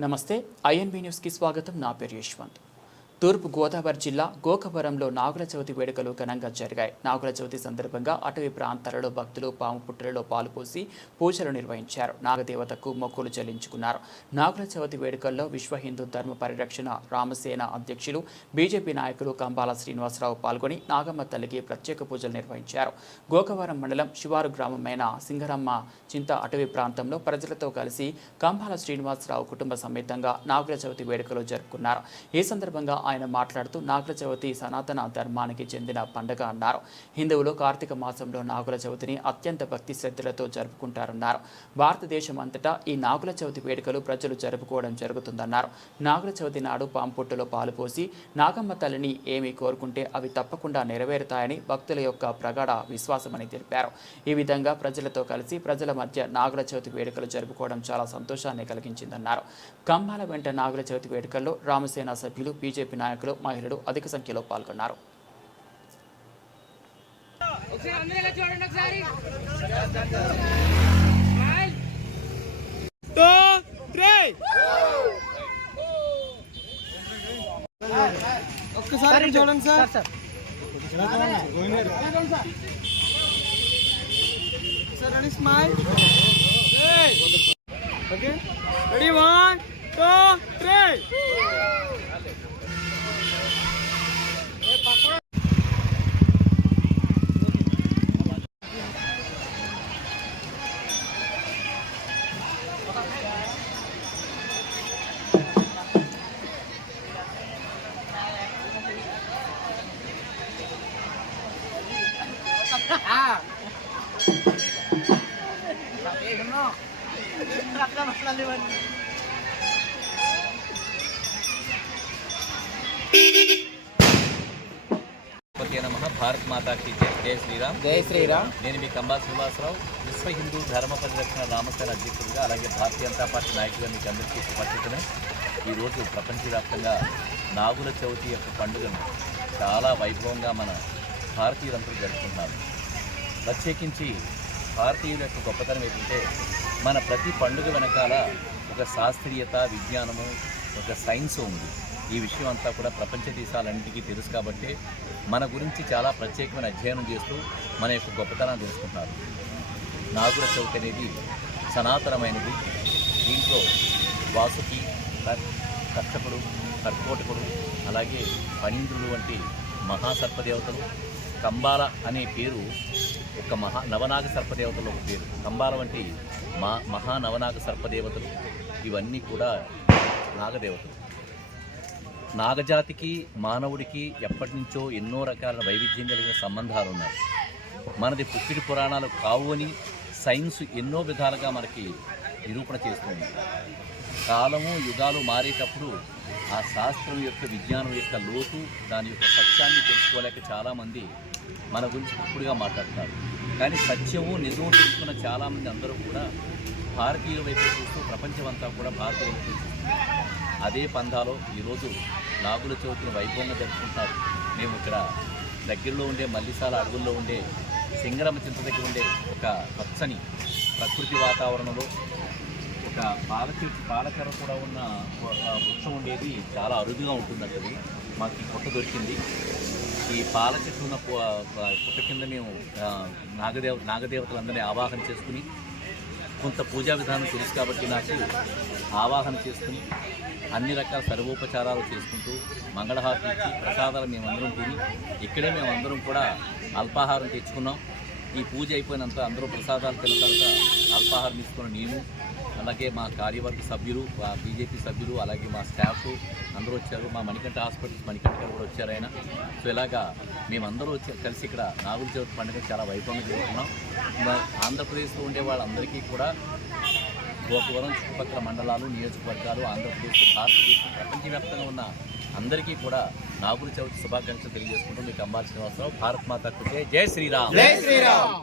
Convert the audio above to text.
నమస్తే ఐఎన్బి న్యూస్కి స్వాగతం. నా పేరు యశ్వంత్. తూర్పు గోదావరి జిల్లా గోకవరంలో నాగుల చవితి వేడుకలు ఘనంగా జరిగాయి. నాగుల చవితి సందర్భంగా అటవీ ప్రాంతాలలో భక్తులు పాము పుట్టలలో పాలు పోసి పూజలు నిర్వహించారు. నాగదేవతకు మొక్కులు చెల్లించుకున్నారు. నాగుల చవితి వేడుకల్లో విశ్వ హిందూ ధర్మ పరిరక్షణ రామసేన అధ్యక్షులు బీజేపీ నాయకులు కంబాల శ్రీనివాసరావు పాల్గొని నాగమ్మ తల్లికి ప్రత్యేక పూజలు నిర్వహించారు. గోకవరం మండలం శివారు గ్రామమైన సింగరమ్మ చింత అటవీ ప్రాంతంలో ప్రజలతో కలిసి కంబాల శ్రీనివాసరావు కుటుంబ సమేతంగా నాగుల చవితి వేడుకలు జరుపుకున్నారు. ఈ సందర్భంగా ఆయన మాట్లాడుతూ నాగుల చవితి సనాతన ధర్మానికి చెందిన పండుగ అన్నారు. హిందువులు కార్తీక మాసంలో నాగుల చవితిని అత్యంత భక్తి శ్రద్ధలతో జరుపుకుంటారన్నారు. భారతదేశం అంతటా ఈ నాగుల చవితి వేడుకలు ప్రజలు జరుపుకోవడం జరుగుతుందన్నారు. నాగుల చవితి నాడు పాంపుట్టులో పాలు పోసి నాగమ్మ తల్లిని ఏమి కోరుకుంటే అవి తప్పకుండా నెరవేరుతాయని భక్తుల యొక్క ప్రగాఢ విశ్వాసమని తెలిపారు. ఈ విధంగా ప్రజలతో కలిసి ప్రజల మధ్య నాగుల చవితి వేడుకలు జరుపుకోవడం చాలా సంతోషాన్ని కలిగించిందన్నారు. కమ్మాల వెంట నాగుల చవితి వేడుకల్లో రామసేన సభ్యులు బీజేపీ నాయకులు మహిళలు అధిక సంఖ్యలో పాల్గొన్నారు చూడండి ఒకసారి స్మైల్ ఒక్కసారి చూడండి సార్ స్మైల్ భారత్ మాతా కీ జై. జై శ్రీరామ్. జై శ్రీరామ్. నేను మీ కంబా శ్రీనివాసరావు విశ్వ హిందూ ధర్మ పరిరక్షణ రామసేన అధ్యక్షుడిగా అలాగే భారతీయ జనతా పార్టీ నాయకులుగా మీకు అందరికీ సుపరిచితమే ఈరోజు ప్రపంచవ్యాప్తంగా నాగుల చవితి యొక్క పండుగను చాలా వైభవంగా మన భారతీయులందరూ జరుపుకుంటున్నారు. ప్రత్యేకించి భారతీయుల యొక్క గొప్పతనం ఏంటంటే మన ప్రతి పండుగ వెనకాల ఒక శాస్త్రీయత విజ్ఞానము ఒక సైన్స్ ఉంది. ఈ విషయం అంతా కూడా ప్రపంచ దేశాలన్నింటికీ తెలుసు కాబట్టి మన గురించి చాలా ప్రత్యేకమైన అధ్యయనం చేస్తూ మన యొక్క గొప్పతనాన్ని తెలుసుకుంటారు నాగుల చవితి అనేది సనాతనమైనది. దీంట్లో వాసుకి కష్టకుడు కర్షకుడు కర్కోటకుడు అలాగే ఫణీంద్రుడు వంటి మహాసర్పదేవతలు కంబాల అనే పేరు ఒక మహా నవనాగ సర్పదేవతలు ఒక పేరు. కంబాల వంటి మా మహా నవనాగ సర్పదేవతలు ఇవన్నీ కూడా నాగదేవతలు. నాగజాతికి మానవుడికి ఎప్పటి నుంచో ఎన్నో రకాల వైవిధ్యం కలిగిన సంబంధాలు ఉన్నాయి మనది పుక్కిడి పురాణాలు కావు అని సైన్స్ ఎన్నో విధాలుగా మనకి నిరూపణ చేస్తుంది. కాలము యుగాలు మారేటప్పుడు ఆ శాస్త్రం యొక్క విజ్ఞానం యొక్క లోతు దాని యొక్క సత్యాన్ని తెలుసుకోలేక చాలామంది మన గురించి తప్పుడుగా మాట్లాడతారు. కానీ సత్యము నిజము తెలుసుకున్న చాలామంది అందరూ కూడా భారతీయుల వైపు చూస్తూ ప్రపంచమంతా కూడా భారతీయుల వైపు చూస్తుంది. అదే పంధాలో ఈరోజు నాగుల చవితిని వైభవంగా జరుపుకుంటారు మేము ఇక్కడ దగ్గరలో ఉండే మల్లిసాల అడవుల్లో ఉండే సింగరమ్మ చింత దగ్గర ఉండే ఒక పచ్చని ప్రకృతి వాతావరణంలో ఒక పాల పాలకర కూడా ఉన్న వృక్షం ఉండేది. చాలా అరుదుగా ఉంటుంది అది. మాకు ఈ పుట్ట దొరికింది. ఈ పాల చెట్టు ఉన్న పుట్ట కింద మేము నాగదేవ నాగదేవతలందరినీ ఆవాహన చేసుకుని కొంత పూజా విధానం తెలుసు కాబట్టి నాకు ఆవాహన చేసుకుని అన్ని రకాల సర్వోపచారాలు చేసుకుంటూ మంగళహారతి ఇచ్చి ప్రసాదాలు మేమందరం తిని ఇక్కడే మేమందరం కూడా అల్పాహారం తెచ్చుకున్నాం. ఈ పూజ అయిపోయినంత అందరూ ప్రసాదాలు తిన్న తర్వాత అల్పాహారం తీసుకున్న నేను అలాగే మా కార్యవర్గ సభ్యులు మా బీజేపీ సభ్యులు అలాగే మా స్టాఫ్ అందరూ వచ్చారు. మా మణికంఠ హాస్పిటల్ మణికంఠ గారు కూడా వచ్చారు ఆయన. సో ఇలాగా మేమందరూ వచ్చి కలిసి ఇక్కడ నాగుల చవితి పండుగ చాలా వైభవంగా జరుగుతున్నాం మా ఆంధ్రప్రదేశ్లో ఉండే వాళ్ళందరికీ కూడా గోపవరం చుట్టుపక్కల మండలాలు నియోజకవర్గాలు ఆంధ్రప్రదేశ్ భారతదేశం ప్రపంచవ్యాప్తంగా ఉన్న అందరికీ కూడా నాగుల చవితి శుభాకాంక్షలు తెలియజేసుకుంటూ మీకు అంబాల్సిన అవసరం భారత్ మాత జై శ్రీరామ్. జై శ్రీరామ్.